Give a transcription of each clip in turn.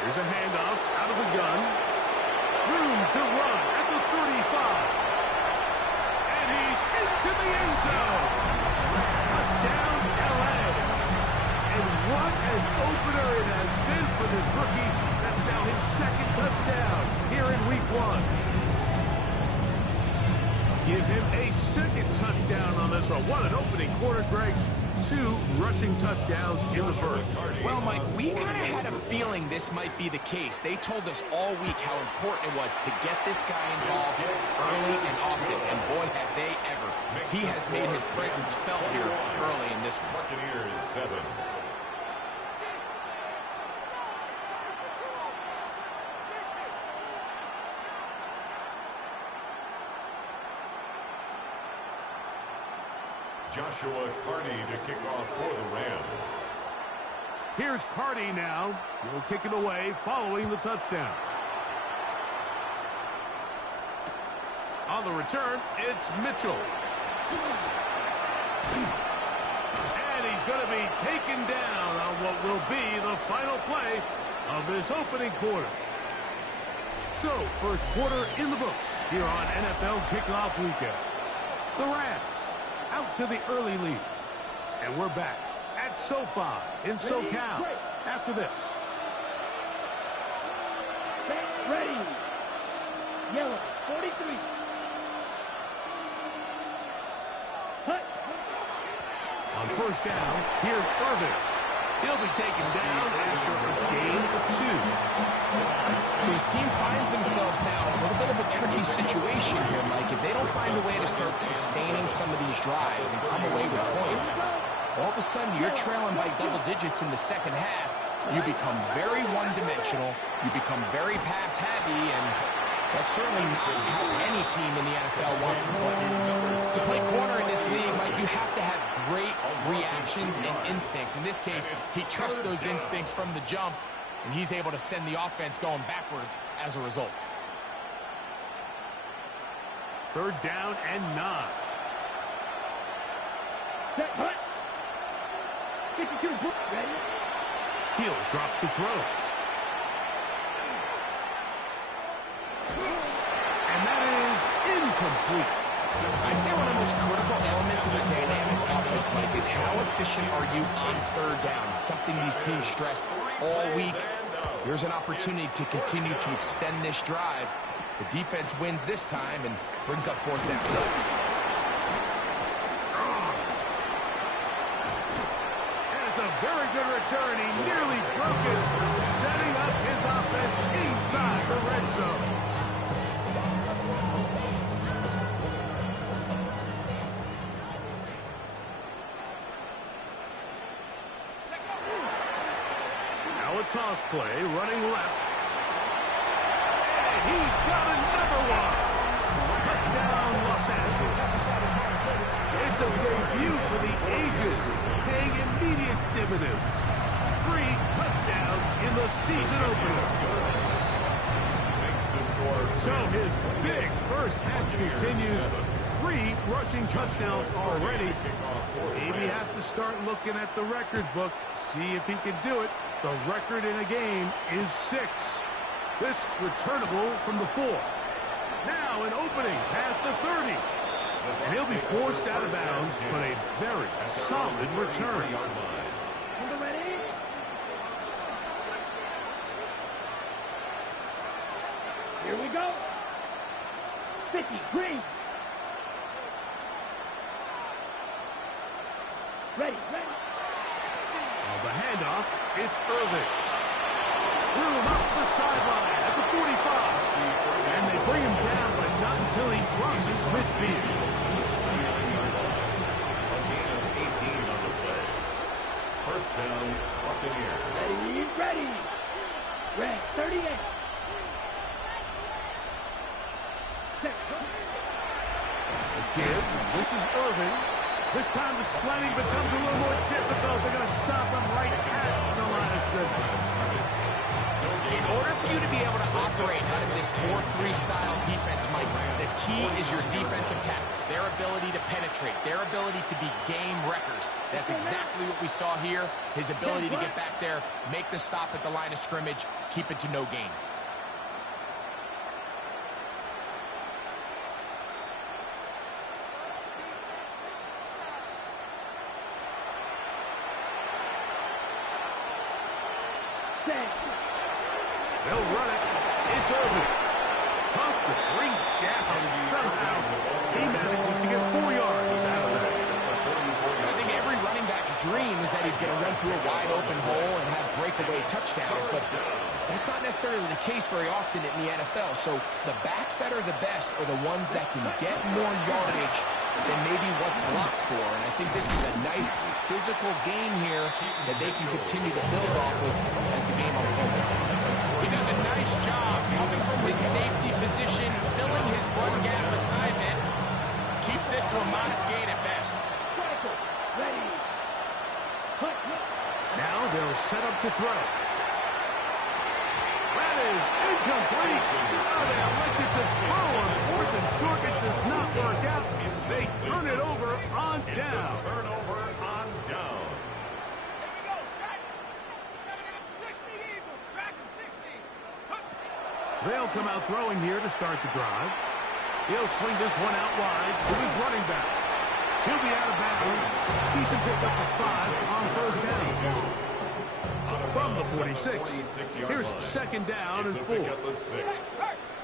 Here's a handoff out of the gun. Room to run at the 35. And he's into the end zone. Touchdown, L.A. And what an opener it has been for this rookie. That's now his second touchdown here in week 1. Give him a second touchdown on this one. What an opening quarter, Greg. 2 rushing touchdowns in the first. Well, Mike, we kind of had a feeling this might be the case. They told us all week how important it was to get this guy involved early and often, and boy, have they ever. He has made his presence felt here early in this one. Buccaneers 7. Joshua Carney to kick off for the Rams. Here's Carney now. He'll kick it away following the touchdown. On the return, it's Mitchell. And he's going to be taken down on what will be the final play of this opening quarter. So, first quarter in the books here on NFL Kickoff Weekend. The Rams out to the early lead. And we're back at SoFi in SoCal after this. Ready. Yellow, 43. Hut. On first down, here's Irvin. He'll be taken down after a gain of 2. So his team finds themselves now in a little bit of a tricky situation here, Mike. If they don't find a way to start sustaining some of these drives and come away with points, all of a sudden you're trailing by double digits in the second half. You become very one-dimensional. You become very pass-heavy, and that's certainly how any team in the NFL wants to play. To play corner in this league, Mike, you have to have great reactions and instincts. In this case, he trusts those instincts from the jump, and he's able to send the offense going backwards as a result. Third down and 9. Set, hut. 52, ready. He'll drop to throw. And that is incomplete. I'd say one of the most critical elements of a dynamic offense, Mike, is how efficient are you on third down? It's something these teams stress all week. Here's an opportunity to continue to extend this drive. The defense wins this time and brings up fourth down. And it's a very good return. He nearly broke it, setting up his offense inside the red zone. Toss play, running left. And he's got another one. Touchdown, Los Angeles. It's a debut for the ages, paying immediate dividends. 3 touchdowns in the season opener. So his big first half continues. 3 rushing touchdowns already. Maybe have to start looking at the record book, see if he can do it. The record in a game is 6. This returnable from the 4. Now an opening past the 30. And he'll be forced out of bounds, but a very solid return. Number ready. Here we go. 50, green. Ready. The handoff, it's Irvin. Room up the sideline at the 45. And they bring him down, but not until he crosses midfield. A gain of 18 on the play. First down, Buccaneers. Ready. Red, 38. Again, this is Irvin. This time the sledding becomes a little more difficult. They're going to stop him right at the line of scrimmage. In order for you to be able to operate out of this this 4-3 style defense, Mike, the key is your defensive tackles, their ability to penetrate, their ability to be game wreckers. That's exactly what we saw here. His ability to get back there, make the stop at the line of scrimmage, keep it to no gain. They'll run it. It's over. Tough to bring down. Somehow he manages to get 4 yards out of that. I think every running back's dream is that he's going to run through a wide open hole and have breakaway touchdowns, but that's not necessarily the case very often in the NFL. So the backs that are the best are the ones that can get more yardage than maybe what's blocked for. And I think this is a nice physical game here that they can continue to build off of as the game unfolds. He does a nice job coming from his safety position, filling his run gap assignment. Keeps this to a modest gain at best. Now they'll set up to throw. That is incomplete. Oh, they elected to throw on 4th and short. It does not work out. They turn it over on down. Turnover on downs. They'll come out throwing here to start the drive. He'll swing this one out wide to his running back. He'll be out of bounds. Decent pick up to 5 on first down. From the 46. Here's second down and 4.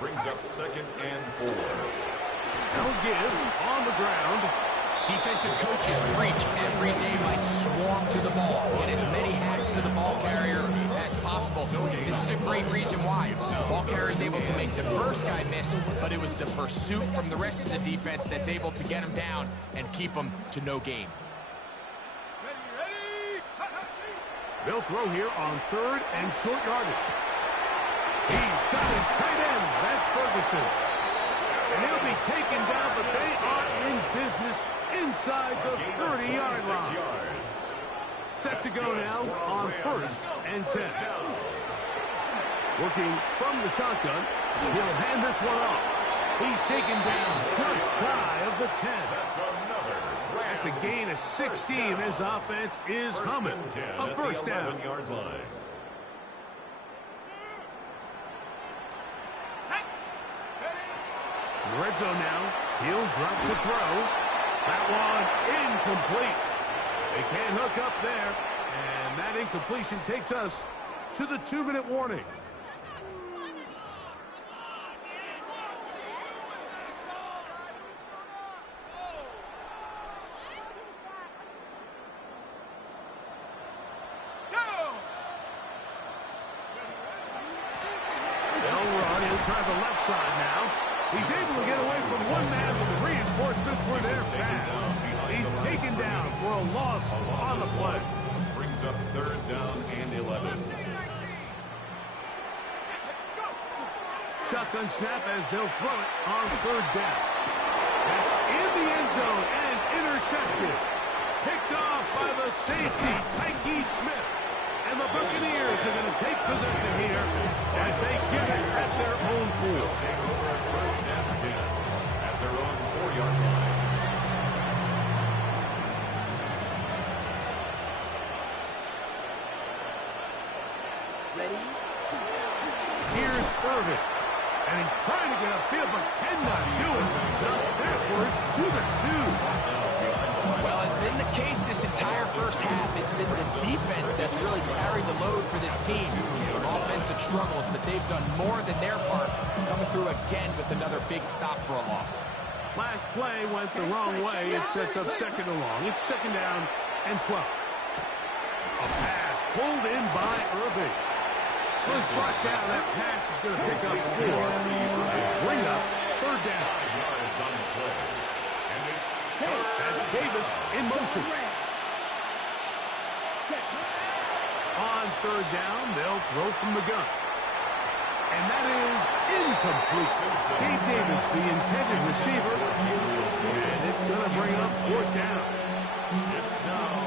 Brings up second and 4. They'll give on the ground. Defensive coaches preach every day, Mike, swarm to the ball. Get as many hacks to the ball carrier as possible. This is a great reason why. The ball carrier is able to make the first guy miss, but it was the pursuit from the rest of the defense that's able to get him down and keep him to no gain. They'll throw here on 3rd and short yardage. He's got his tight end. That's Ferguson. And he'll be taken down, but they are in business inside the 30-yard line. Set to go now on 1st and 10. Working from the shotgun, he'll hand this one off. He's taken down just shy of the 10. That's a gain of 16. This offense is humming. A first down. Red zone now. He'll drop to throw. That one incomplete. They can't hook up there. And that incompletion takes us to the 2-minute warning. Try the left side now. He's able to get away from one man, but the reinforcements were there fast. He's taken down for a loss on the play. Brings up 3rd down and 11. Shotgun snap as they'll throw it on 3rd down. That's in the end zone and intercepted. Picked off by the safety, Tyke Smith. And the Buccaneers are going to take possession here as they get it at their own 4. Take over at 1st and 10 at their own 4-yard line. Ready? Here's Irvin. And he's trying to get upfield, but cannot do it. Now backwards to the 2. Well, it's been the case this entire first half. It's been the defense that's really carried the load for this team. Some offensive struggles, but they've done more than their part, coming through again with another big stop for a loss. Last play went the wrong way. It sets up second and long. It's second down and 12. A pass pulled in by Irving. So it's brought down. That pass is going to pick up 4. Bring up 3rd down. Yards on the play. And it's That's Davis in motion. On 3rd down, they'll throw from the gun. And that is incomplete. Dave Davis, the intended receiver. And it's going to bring up 4th down.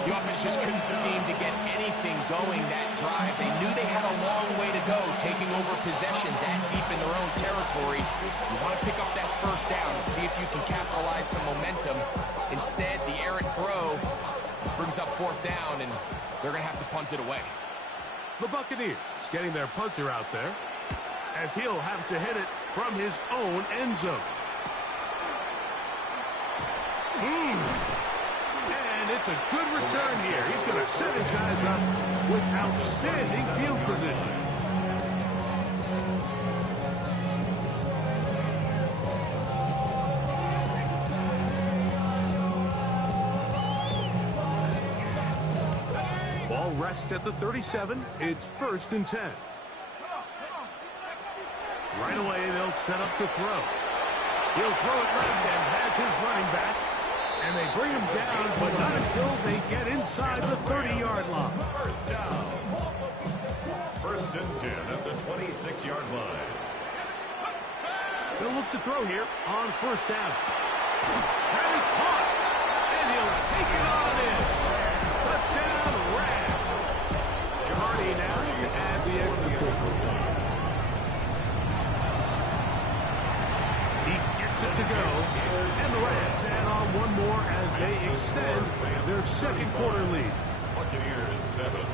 The offense Rams just couldn't seem to get anything going that drive. They knew they had a long way to go, taking over possession that deep in their own territory. You want to pick up that first down and see if you can capitalize some momentum. Instead, the errant throw brings up fourth down, and they're going to have to punt it away. The Buccaneers getting their punter out there, as he'll have to hit it from his own end zone. And it's a good return here. He's going to set his guys up with outstanding field position. Ball rests at the 37. It's 1st and 10. Right away, they'll set up to throw. He'll throw it left and has his running back. And they bring him down, but not until they get inside the 30-yard line. First down. 1st and 10 at the 26-yard line. They'll look to throw here on 1st down. That is caught. And he'll take it on in. Touchdown, Rams. Hardy now to add the extra point. He gets it to go. And the Rams add on one more as they extend their 2nd quarter lead. Buccaneers 7.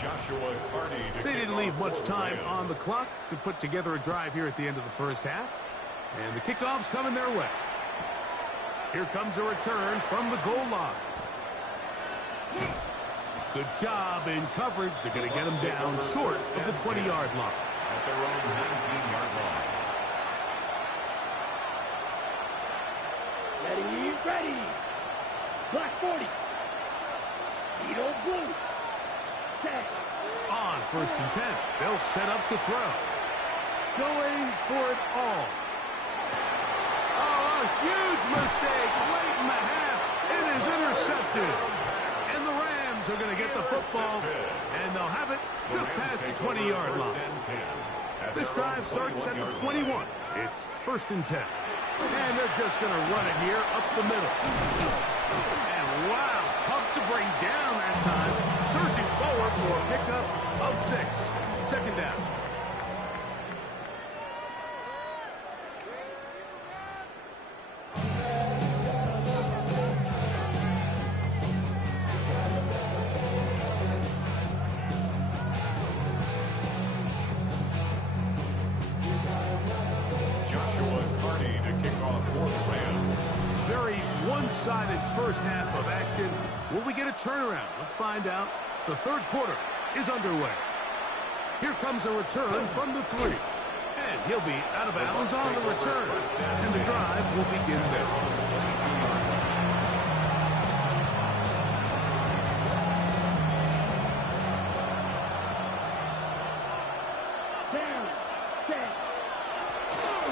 Joshua Carney. They didn't leave much time on the clock to put together a drive here at the end of the 1st half. And the kickoff's coming their way. Here comes a return from the goal line. Good job in coverage. They're going to get him down short of the 20-yard line. At their own 19-yard line. Ready. Black 40. Needle blue. Set. On 1st and 10, they'll set up to throw. Going for it all. Oh, a huge mistake late in the half. It is intercepted. And the Rams are going to get the football, and they'll have it just past the 20-yard line. This drive starts at the 21. It's 1st and 10. And they're just going to run it here up the middle. And wow, tough to bring down that time. Surging forward for a pickup of 6. 2nd down. One-sided 1st half of action. Will we get a turnaround? Let's find out. The 3rd quarter is underway. Here comes a return from the 3. And he'll be out of bounds on the return. And the drive will begin there.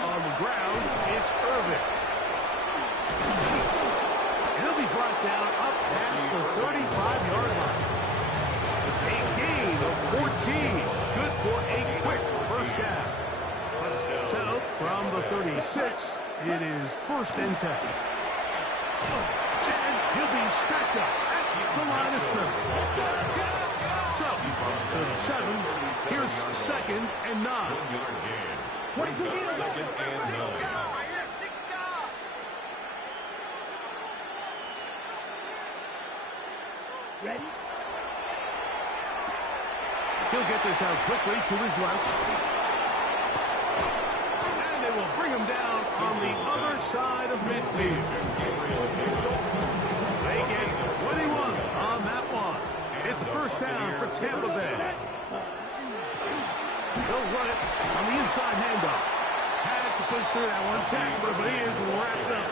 On the ground, it's Irvin. Brought down up past the 35-yard line. A gain of 14. Good for a quick 1st down. So, from the 36, it is 1st and 10. And he'll be stacked up at the line of scrimmage. So, 37, here's 2nd and 9. Brings up 2nd and 9. Ready? He'll get this out quickly to his left. And they will bring him down on the other side of midfield. They get 21 on that one. It's a 1st down for Tampa Bay. They'll run it on the inside handoff. Had to push through that one tackler, but he is wrapped up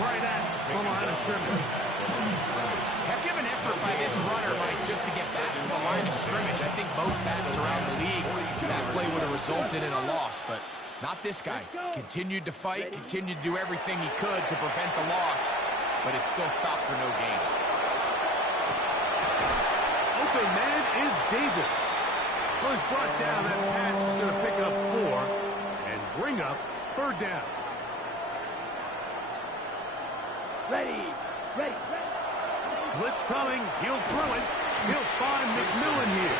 right at the line of scrimmage. Heck of an effort by this runner, Mike, just to get back to the line of scrimmage. I think most backs around the league, that play would have resulted in a loss, but not this guy. Continued to fight, continued to do everything he could to prevent the loss, but it still stopped for no gain. Open man is Davis. Well, he's brought down. That pass is going to pick up 4 and bring up 3rd down. Ready. Blitz coming. He'll throw it. He'll find McMillan here.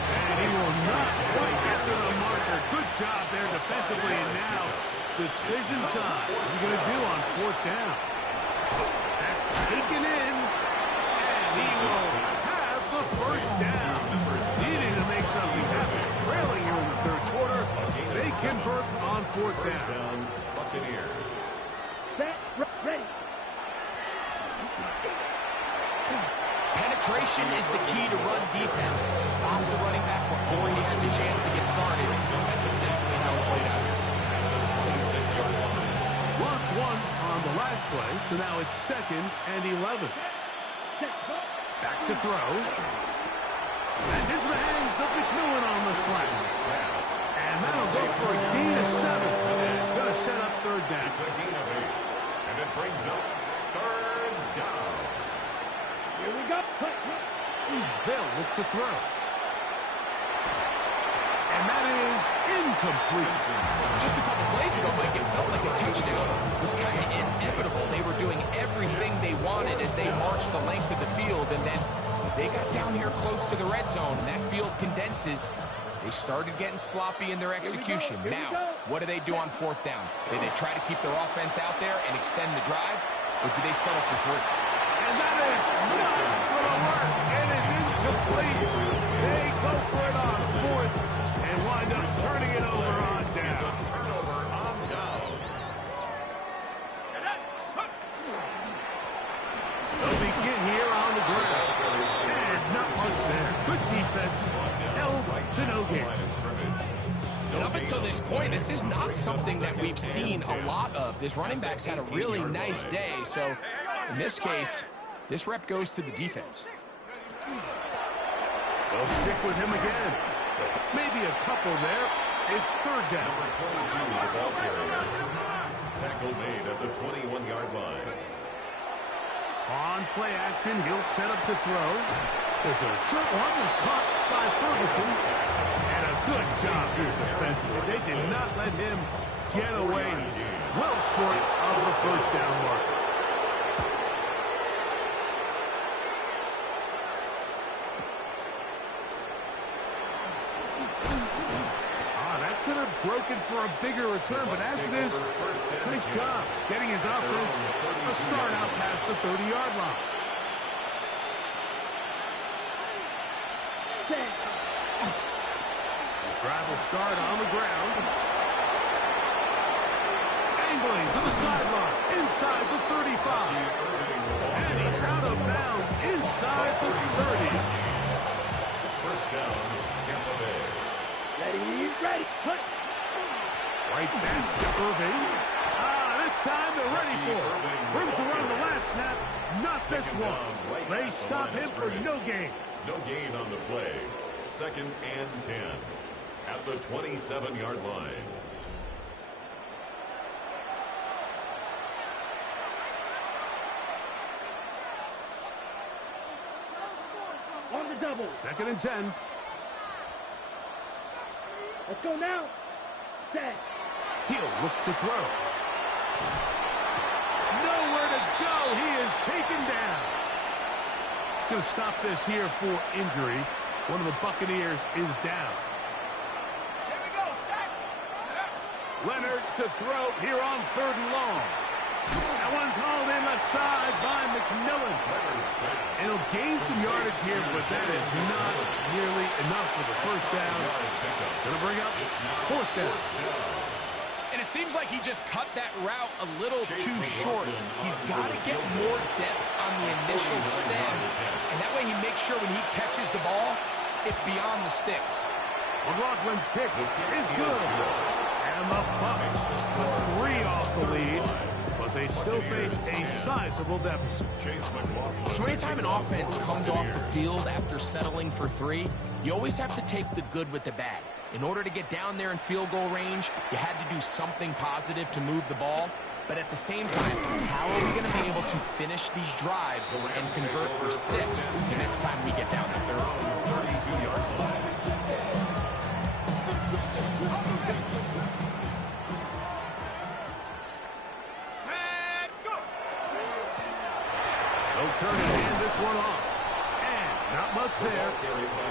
And he will not quite get to the marker. Good job there defensively. And now, decision time. What are you going to do on fourth down? That's taken in. And he will have the first down. Needing to make something happen. Trailing here in the third quarter. They convert on fourth down. Buccaneers. Set, ready. Penetration is the key to run defense. Stop the running back before he has a chance to get started. That's exactly how it played out. 26-yard line. Lost one on the last play, so now it's 2nd and 11. Back to throw. And into the hands of McMillan on the slant. And that'll go for a gain of 7. And it's going to set up third down. It's a gain of 8. And it brings up third down. Here we go. They'll look to throw. And that is incomplete. Just a couple plays ago, Mike, it felt like a touchdown was kind of inevitable. They were doing everything they wanted as they marched the length of the field. And then as they got down here close to the red zone and that field condenses, they started getting sloppy in their execution. Now, what do they do on fourth down? Do they try to keep their offense out there and extend the drive? Or do they settle for 3? And that is not going to work. It is incomplete. They go for it on fourth and wind up turning it over on down. Turnover on downs. They'll begin here on the ground. And not much there. Good defense. Held to no gain. And up until this point, this is not something that we've seen a lot of. This running back's had a really nice day. So in this case, this rep goes to the defense. They'll stick with him again. Maybe a couple there. It's third down. Number 22, the ball carrier. Tackle made at the 21-yard line. On play action, he'll set up to throw. There's a short one that's caught by Ferguson. And a good job here defensively. They did not let him get away. He's well short of the first down mark. That could have broken for a bigger return, but as it is, nice job getting his offense a start out past the 30-yard line. The drive will start on the ground. Angling to the sideline, inside the 35. And he's out of bounds inside the 30. First down, Tampa Bay. Ready. Put. Right back to Irving. This time they're ready for it. Room to run the last snap. Not this one. They stop him for no gain. No gain on the play. 2nd and 10 at the 27-yard line. On the double. 2nd and 10. Let's go now. Set. He'll look to throw. Nowhere to go. He is taken down. Going to stop this here for injury. One of the Buccaneers is down. Here we go, set. Leonard to throw here on 3rd and long. That one's hauled in left side by McMillan. And he'll gain some yardage here, but that is not nearly enough for the first down. It's going to bring up 4th down. And it seems like he just cut that route a little too short. He's got to get more depth on the initial stem. And that way he makes sure when he catches the ball, it's beyond the sticks. McLaughlin's kick is good. And the Bucs put 3 off the lead. But they still face a sizable deficit. So anytime an offense comes off the field after settling for 3, you always have to take the good with the bad. In order to get down there in field goal range, you had to do something positive to move the ball. But at the same time, how are we going to be able to finish these drives and convert for 6 the next time we get down there? They'll turn there.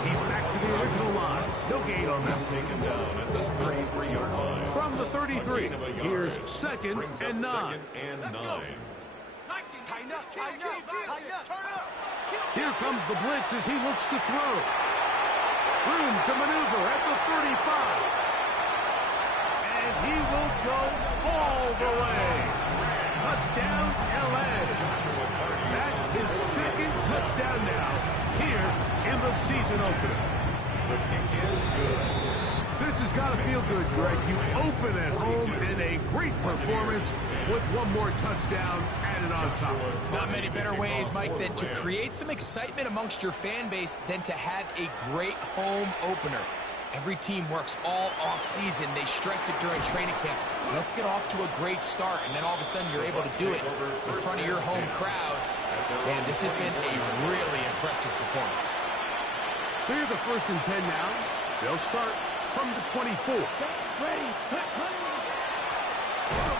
He's back to the original line. No gain on that. Taken down at the 33-yard line. From the 33, here's second Brings up and 9. second and 9. Here comes the blitz as he looks to throw. Room to maneuver at the 35. And he will go all the way. Touchdown, LA. That's his second touchdown now here in the season opener. The kick is good. This has got to feel good, Greg. You open at home and a great performance with one more touchdown added on top. Not many better ways, Mike, than to create some excitement amongst your fan base than to have a great home opener. Every team works all off-season. They stress it during training camp. Let's get off to a great start, and then all of a sudden you're able to do it in front of your home crowd. Man, this has been a really impressive performance. So here's a 1st and 10 now. They'll start from the 24. Ready.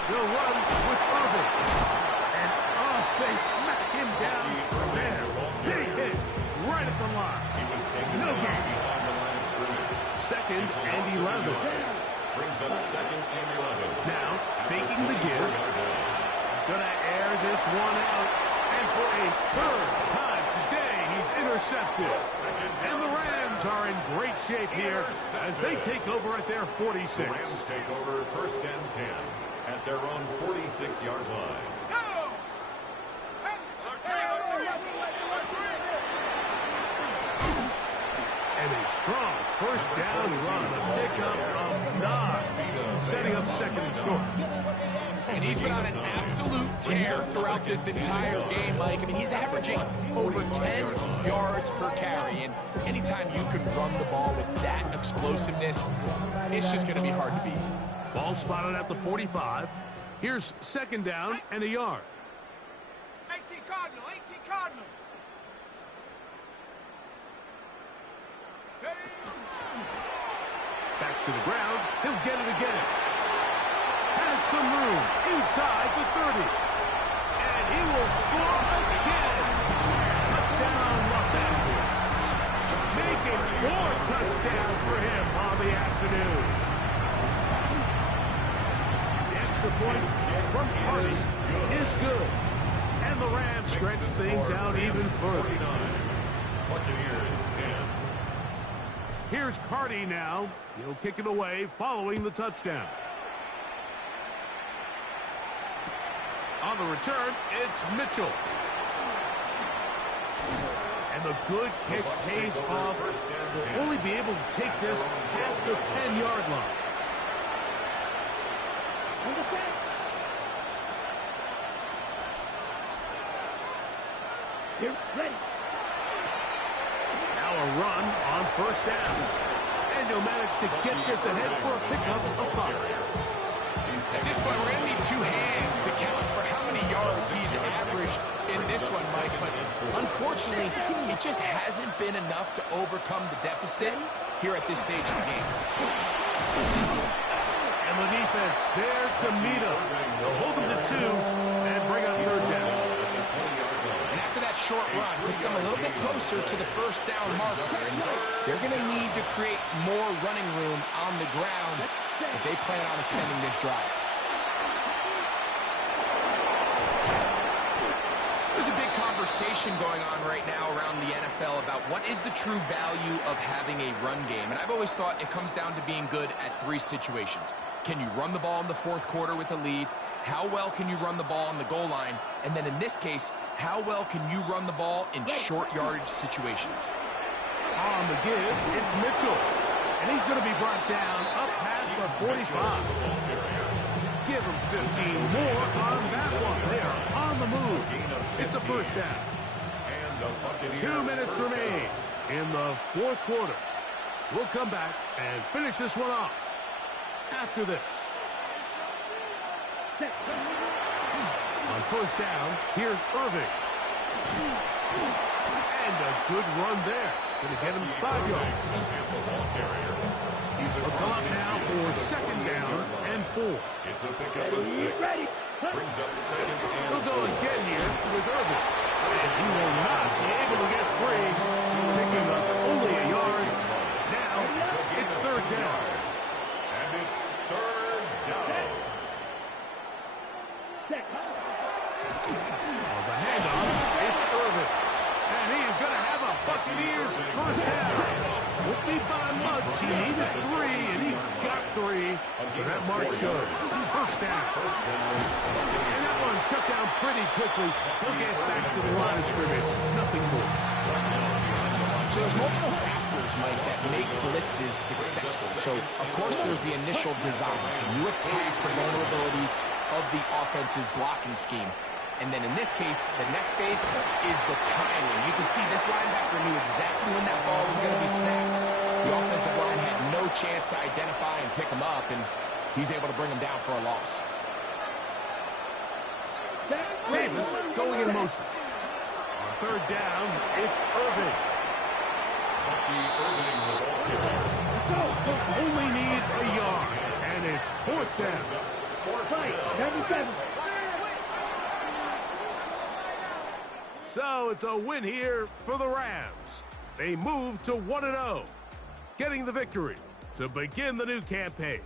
They'll run with Irvin. And they smack him down there. Big hit right at the line. He was taken No down gain. behind the line of scrimmage. 2nd and 11. Brings up second and 11. Now, faking the give. He's going to air this one out. And for a 3rd time today, he's intercepted. And the Rams are in great shape here as they take over at their 46. The Rams take over 1st and 10 at their own 46-yard line. And a strong 1st down run, a pickup of 9, setting up 2nd and short. And he's been on an absolute tear throughout this entire game, Mike. I mean, he's averaging over 10 yards per carry. And anytime you can run the ball with that explosiveness, it's just going to be hard to beat. Ball spotted at the 45. Here's 2nd down and a yard. 18 Cardinal, 18 Cardinal. Back to the ground. He'll get it again. Has some room inside the 30. And he will score again. Touchdown, Los Angeles. Making 4 touchdowns for him on the afternoon. The extra points from Hardy is good. And the Rams stretch things out even further. Buccaneers 10. Here's Cardi now. He'll kick it away following the touchdown. On the return, it's Mitchell. And the good kick pays off. They'll only be able to take this past the 10-yard line. On the set. Here, ready. Now a run on 1st down. And he'll manage to get this ahead for a pickup of 5. At this point, we're going to need 2 hands to count for how many yards he's averaged in this one, Mike. But unfortunately, it just hasn't been enough to overcome the deficit here at this stage of the game. And the defense there to meet him. They'll hold him to 2 and bring up 3rd down. And after that short run, puts them a little bit closer to the 1st down marker. And they're going to need to create more running room on the ground if they plan on extending this drive. There's a big conversation going on right now around the NFL about what is the true value of having a run game. And I've always thought it comes down to being good at 3 situations. Can you run the ball in the 4th quarter with a lead? How well can you run the ball on the goal line? And then in this case, how well can you run the ball in short yardage situations? On the give, it's Mitchell. And he's going to be brought down up past the 45. Give him 15 more on that one. They are on the move. It's a 1st down. 2 minutes remain in the 4th quarter. We'll come back and finish this one off after this. On 1st down, here's Irving. And a good run there. Going to get him 5 yards. He'll come up now for 2nd down and 4. It's a pickup of 6. Brings up 2nd and He'll go again here with Irving. And he will not be able to get free. picking up only a yard. Now it's third down. And it's third down. On the handoff, it's Irvin. And he is going to have a Buccaneers first down. Won't be by much. He needed 3, and he got 3. But that mark shows. First down. And that one shut down pretty quickly. He'll get back to the line of scrimmage. Nothing more. So there's multiple factors, Mike, that make blitzes successful. So, of course, there's the initial design. Can you attack the vulnerabilities of the offense's blocking scheme? And then in this case, the next phase is the timing. You can see this linebacker knew exactly when that ball was going to be snapped. The offensive line had no chance to identify and pick him up, and he's able to bring him down for a loss. Davis going in motion. On third down, it's Irvin. Only need a yard, and it's fourth down. So it's a win here for the Rams. They move to 1-0, getting the victory to begin the new campaign.